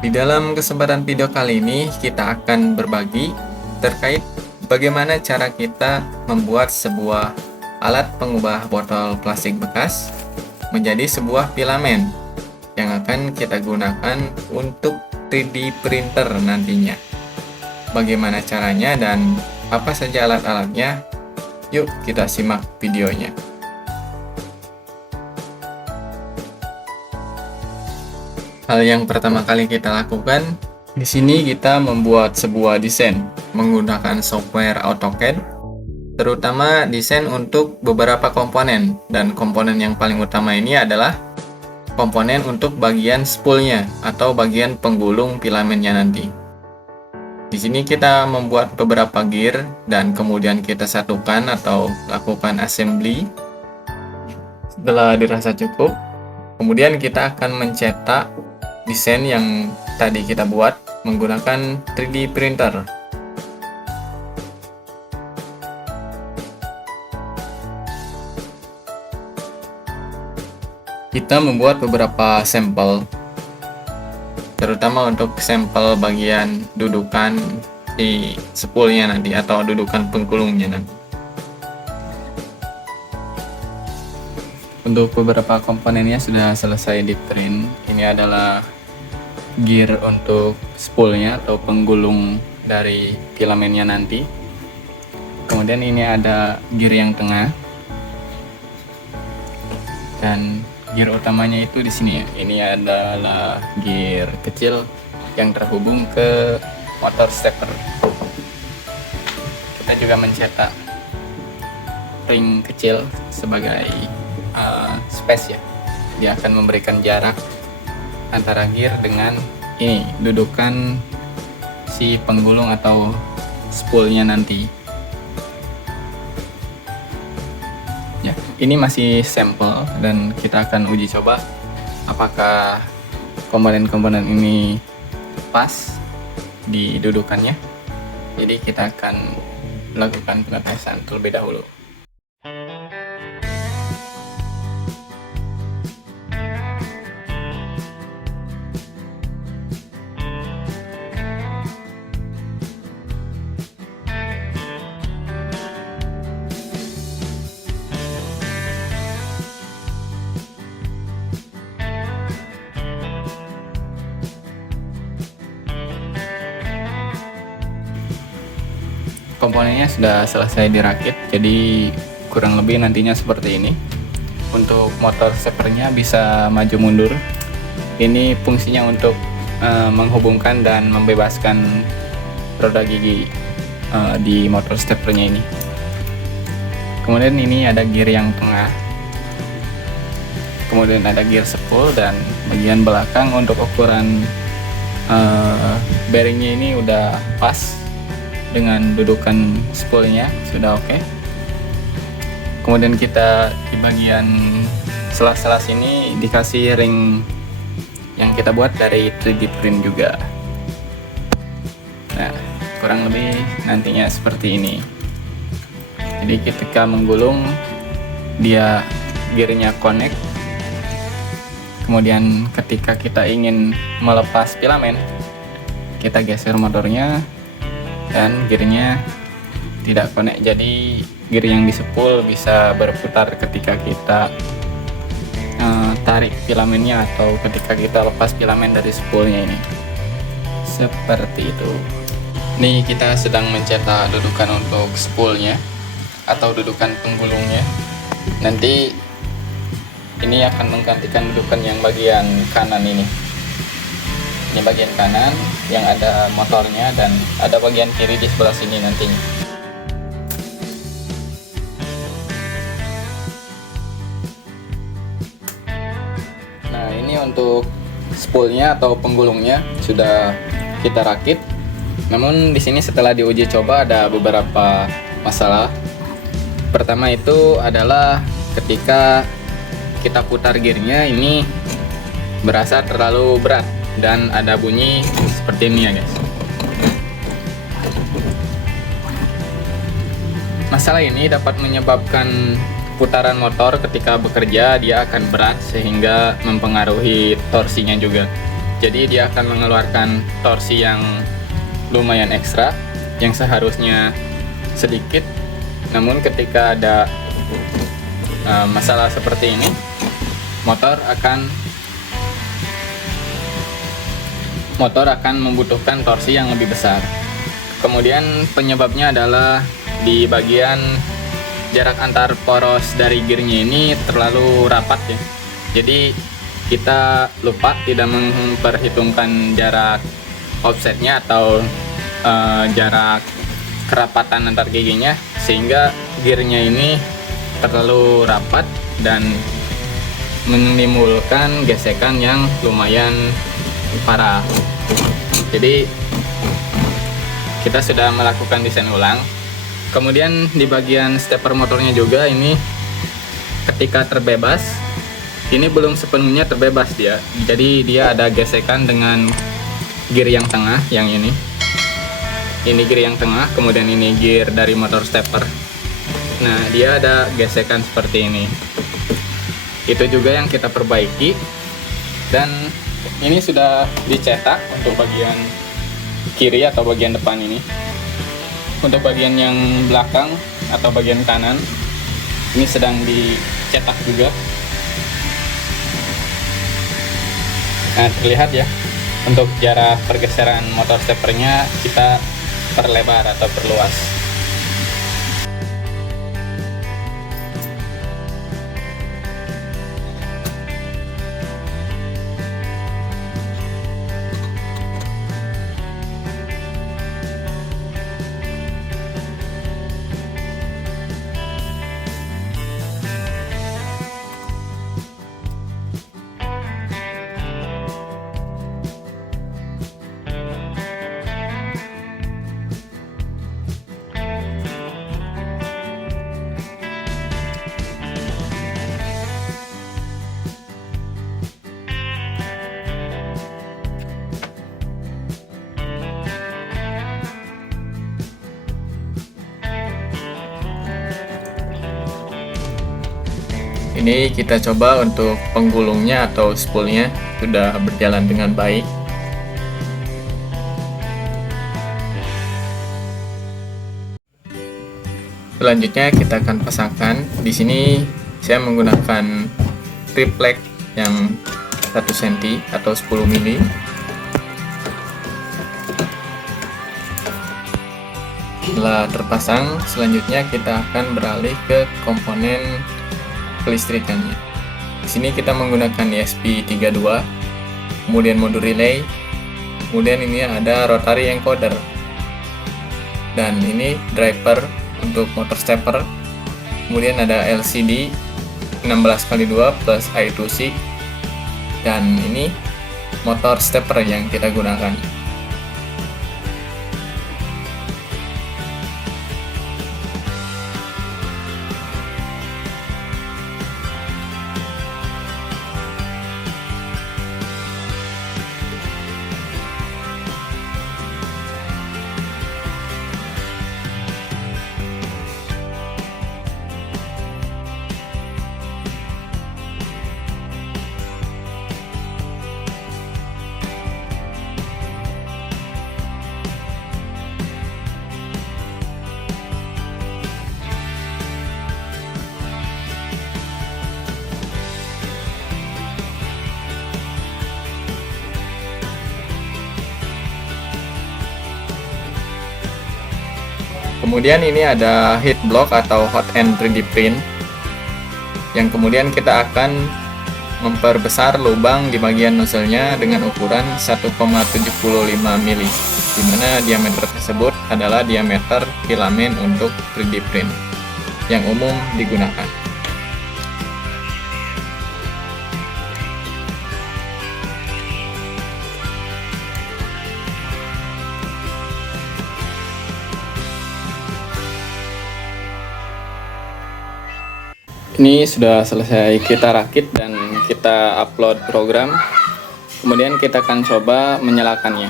Di dalam kesempatan video kali ini, kita akan berbagi terkait bagaimana cara kita membuat sebuah alat pengubah botol plastik bekas menjadi sebuah filamen yang akan kita gunakan untuk 3D printer nantinya. Bagaimana caranya dan apa saja alat-alatnya? Yuk kita simak videonya. Hal yang pertama kali kita lakukan, di sini kita membuat sebuah desain menggunakan software AutoCAD, terutama desain untuk beberapa komponen, dan komponen yang paling utama ini adalah komponen untuk bagian spoolnya atau bagian penggulung filamennya nanti. Di sini kita membuat beberapa gear dan kemudian kita satukan atau lakukan assembly. Setelah dirasa cukup, kemudian kita akan mencetak desain yang tadi kita buat menggunakan 3D printer. Kita membuat beberapa sampel, terutama untuk sampel bagian dudukan di spoolnya nanti atau dudukan penggulungnya nanti. Untuk beberapa komponennya sudah selesai di print. Ini adalah gear untuk spoolnya atau penggulung dari filamennya nanti. Kemudian ini ada gear yang tengah, dan gear utamanya itu di sini ya. Ini adalah gear kecil yang terhubung ke motor stepper. Kita juga mencetak ring kecil sebagai space ya. Dia akan memberikan jarak antara gear dengan ini dudukan si penggulung atau spoolnya nanti. Ya, ini masih sampel dan kita akan uji coba apakah komponen-komponen ini pas di dudukannya. Jadi kita akan melakukan pengetesan terlebih dahulu. Komponennya sudah selesai dirakit, jadi kurang lebih nantinya seperti ini. Untuk motor steppernya bisa maju mundur. Ini fungsinya untuk menghubungkan dan membebaskan roda gigi di motor steppernya ini. Kemudian ini ada gear yang tengah. Kemudian ada gear spool, dan bagian belakang untuk ukuran bearingnya ini udah pas dengan dudukan spoolnya, sudah oke. Kemudian kita di bagian sela-sela sini dikasih ring yang kita buat dari 3D print juga. Nah, kurang lebih nantinya seperti ini. Jadi ketika menggulung, dia gearnya connect. Kemudian ketika kita ingin melepas filamen, kita geser motornya dan gearnya tidak connect. Jadi gear yang di spool bisa berputar ketika kita tarik filamennya atau ketika kita lepas filamen dari spoolnya ini. Seperti itu. Ini kita sedang mencetak dudukan untuk spoolnya atau dudukan penggulungnya. Nanti ini akan menggantikan dudukan yang bagian kanan ini. Ini bagian kanan yang ada motornya, dan ada bagian kiri di sebelah sini nantinya. Nah, ini untuk spoolnya atau penggulungnya sudah kita rakit. Namun di sini setelah diuji coba ada beberapa masalah. Pertama itu adalah ketika kita putar gearnya ini berasa terlalu berat dan ada bunyi seperti ini ya guys. Masalah ini dapat menyebabkan putaran motor ketika bekerja dia akan berat sehingga mempengaruhi torsinya juga. Jadi dia akan mengeluarkan torsi yang lumayan ekstra, yang seharusnya sedikit. Namun ketika ada masalah seperti ini, motor akan membutuhkan torsi yang lebih besar. Kemudian penyebabnya adalah di bagian jarak antar poros dari gearnya ini terlalu rapat ya. Jadi kita lupa tidak memperhitungkan jarak offsetnya atau jarak kerapatan antar giginya, sehingga gearnya ini terlalu rapat dan menimbulkan gesekan yang lumayan parah. Jadi kita sudah melakukan desain ulang. Kemudian di bagian stepper motornya juga ini ketika terbebas, ini belum sepenuhnya terbebas dia. Jadi dia ada gesekan dengan gear yang tengah, yang ini. Ini gear yang tengah, kemudian ini gear dari motor stepper. Nah, dia ada gesekan seperti ini. Itu juga yang kita perbaiki, dan ini sudah dicetak untuk bagian kiri atau bagian depan ini. Untuk bagian yang belakang atau bagian kanan ini sedang dicetak juga. Nah, terlihat ya, untuk jarak pergeseran motor steppernya kita perlebar atau perluas. Ini kita coba untuk penggulungnya atau spoolnya sudah berjalan dengan baik. Selanjutnya kita akan pasangkan. Di sini saya menggunakan triplek yang 1 cm atau 10 mili. Setelah terpasang, selanjutnya kita akan beralih ke komponen kelistrikannya. Di sini kita menggunakan ESP32, kemudian modul relay, kemudian ini ada rotary encoder, dan ini driver untuk motor stepper, kemudian ada LCD 16x2 plus I2C, dan ini motor stepper yang kita gunakan. Kemudian ini ada heat block atau hot end 3D print, yang kemudian kita akan memperbesar lubang di bagian nozzle-nya dengan ukuran 1,75 mili, di mana diameter tersebut adalah diameter filamen untuk 3D print yang umum digunakan. Ini sudah selesai kita rakit dan kita upload program. Kemudian kita akan coba menyalakannya.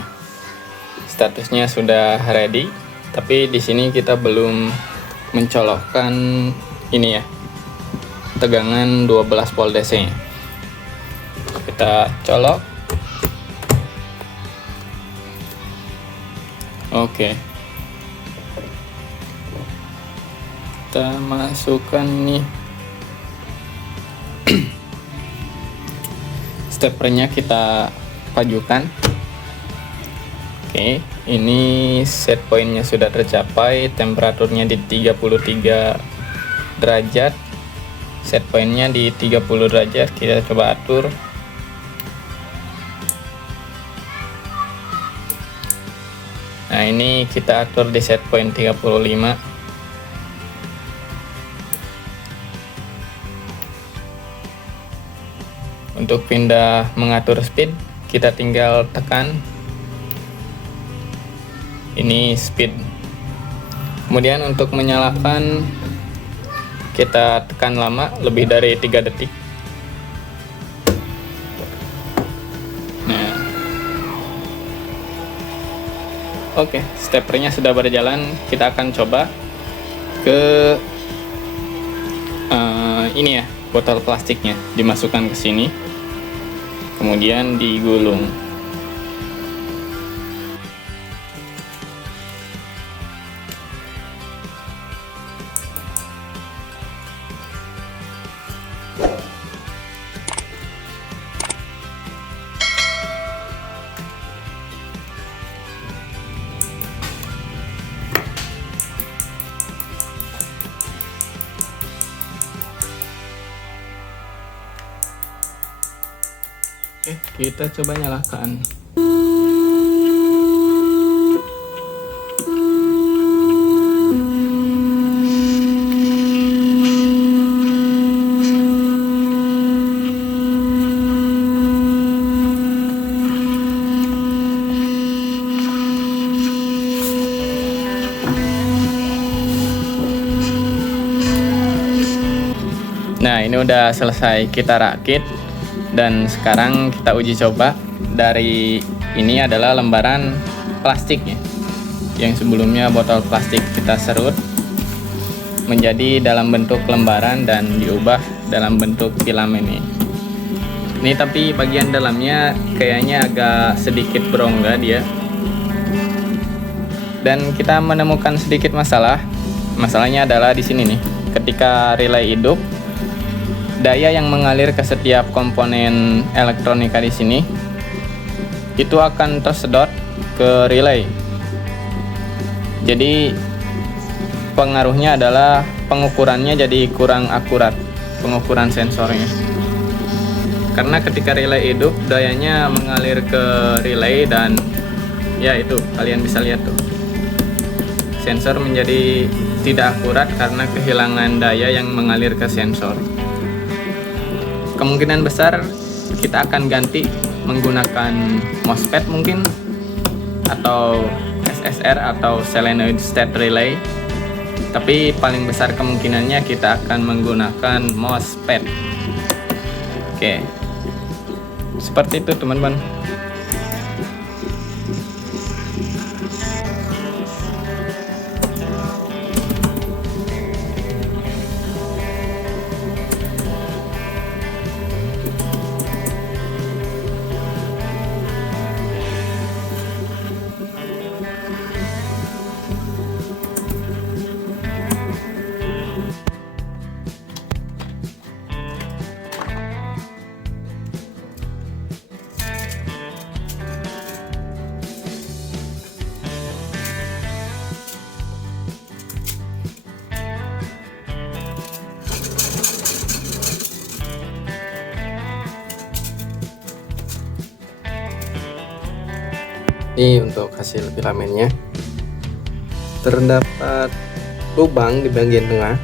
Statusnya sudah ready, tapi di sini kita belum mencolokkan ini ya, tegangan 12 volt DC-nya. Kita colok. Oke. Kita masukkan nih. Steppernya kita pajukan. Oke, ini set pointnya sudah tercapai, temperaturnya di 33 derajat, set pointnya di 30 derajat. Kita coba atur. Nah, ini kita atur di set point 35. Untuk pindah mengatur speed, kita tinggal tekan ini speed. Kemudian untuk menyalakan, kita tekan lama lebih dari 3 detik. Nah, oke, steppernya sudah berjalan. Kita akan coba ke ini ya, botol plastiknya dimasukkan ke sini, kemudian digulung. Oke, kita coba nyalakan. Nah, ini udah selesai kita rakit, dan sekarang kita uji coba. Dari ini adalah lembaran plastiknya, yang sebelumnya botol plastik kita serut menjadi dalam bentuk lembaran dan diubah dalam bentuk filamen ini. Tapi bagian dalamnya kayaknya agak sedikit berongga dia, dan kita menemukan sedikit masalah. Masalahnya adalah di sini nih, ketika relay hidup, daya yang mengalir ke setiap komponen elektronika di sini itu akan tersedot ke relay. Jadi pengaruhnya adalah pengukurannya jadi kurang akurat, pengukuran sensornya. Karena ketika relay hidup, dayanya mengalir ke relay, dan ya itu kalian bisa lihat tuh, sensor menjadi tidak akurat karena kehilangan daya yang mengalir ke sensor. Kemungkinan besar kita akan ganti menggunakan MOSFET mungkin, atau SSR atau Solenoid State Relay. Tapi paling besar kemungkinannya kita akan menggunakan MOSFET. Oke, seperti itu teman-teman. Ini untuk hasil filamennya. Terdapat lubang di bagian tengah,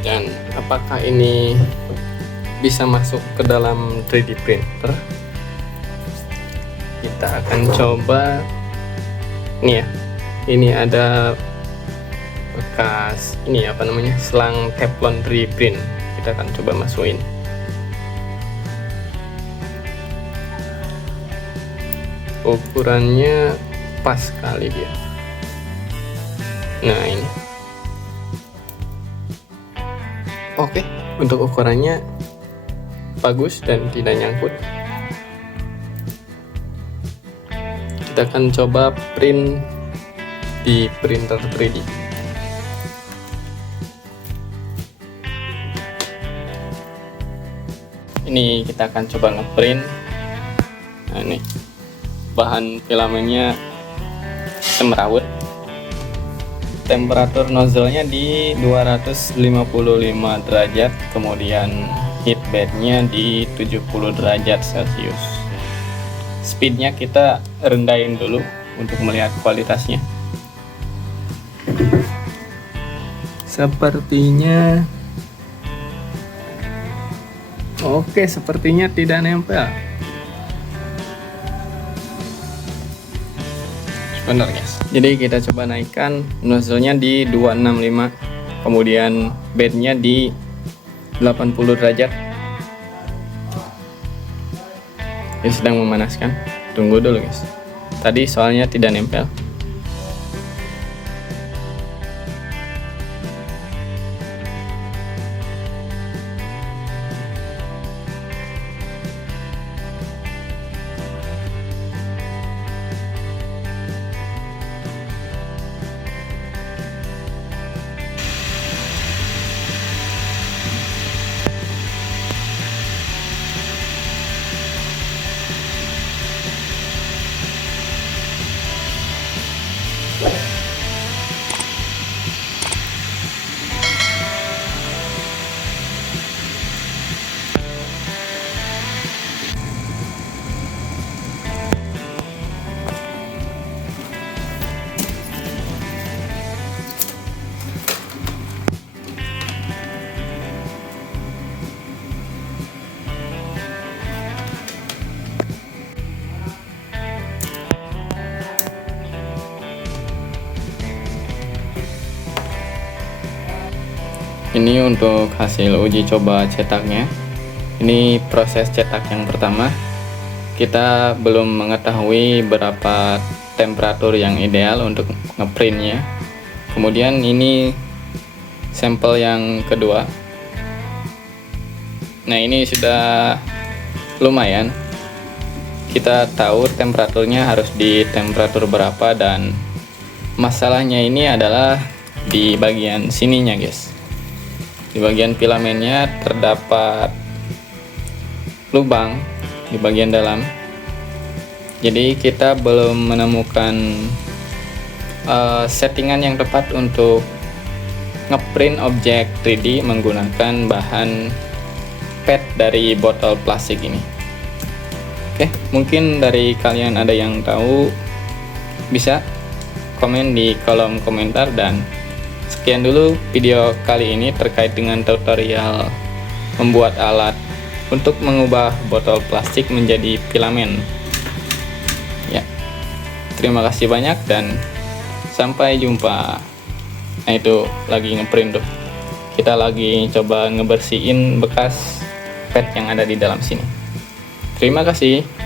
dan apakah ini bisa masuk ke dalam 3D printer? Kita akan coba. Ini ya, ini ada bekas ini apa namanya, selang teflon 3D print. Kita akan coba masukin. Ukurannya pas sekali dia. Nah ini, oke, untuk ukurannya bagus dan tidak nyangkut. Kita akan coba print di printer 3D. Ini kita akan coba ngeprint. Nah, ini bahan filamennya semrawut. Temperatur nozzle-nya di 255 derajat, kemudian heat bednya di 70 derajat Celcius. Speednya kita rendahin dulu untuk melihat kualitasnya. Sepertinya oke, sepertinya tidak nempel. Benar guys. Jadi kita coba naikkan nozzle-nya di 265, kemudian bednya di 80 derajat. Ini sedang memanaskan. Tunggu dulu guys. Tadi soalnya tidak nempel. Ini untuk hasil uji coba cetaknya. Ini proses cetak yang pertama. Kita belum mengetahui berapa temperatur yang ideal untuk ngeprintnya. Kemudian ini sampel yang kedua. Nah, ini sudah lumayan. Kita tahu temperaturnya harus di temperatur berapa, dan masalahnya ini adalah di bagian sininya guys. Di bagian filamennya terdapat lubang di bagian dalam. Jadi kita belum menemukan settingan yang tepat untuk ngeprint objek 3D menggunakan bahan PET dari botol plastik ini. Oke, mungkin dari kalian ada yang tahu, bisa komen di kolom komentar. Dan sekian dulu video kali ini terkait dengan tutorial membuat alat untuk mengubah botol plastik menjadi filamen. Ya, terima kasih banyak dan sampai jumpa. Nah, itu lagi ngeprint tuh. Kita lagi coba ngebersihin bekas pet yang ada di dalam sini. Terima kasih.